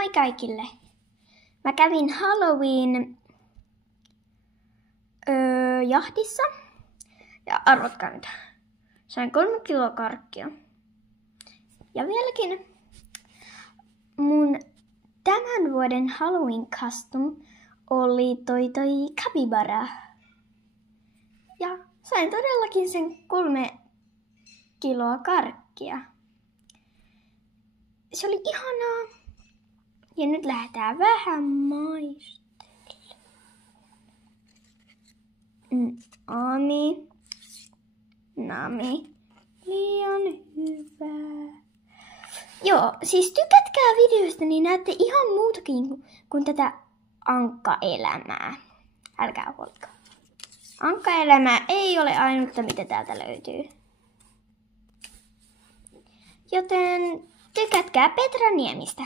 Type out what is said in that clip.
Moi kaikille! Mä kävin Halloween jahdissa ja arvatkaa mitä. Sain 3 kiloa karkkia. Ja vieläkin mun tämän vuoden Halloween custom oli toi capybara. Ja sain todellakin sen 3 kiloa karkkia. Se oli ihanaa. Ja nyt lähdetään vähän maistelemaan. Nami. Liian hyvää. Joo, siis tykätkää videosta, niin näette ihan muutakin kuin tätä ankkaelämää. Älkää huoliko. Ankkaelämää ei ole ainutta, mitä täältä löytyy. Joten tykätkää Petra Niemistä.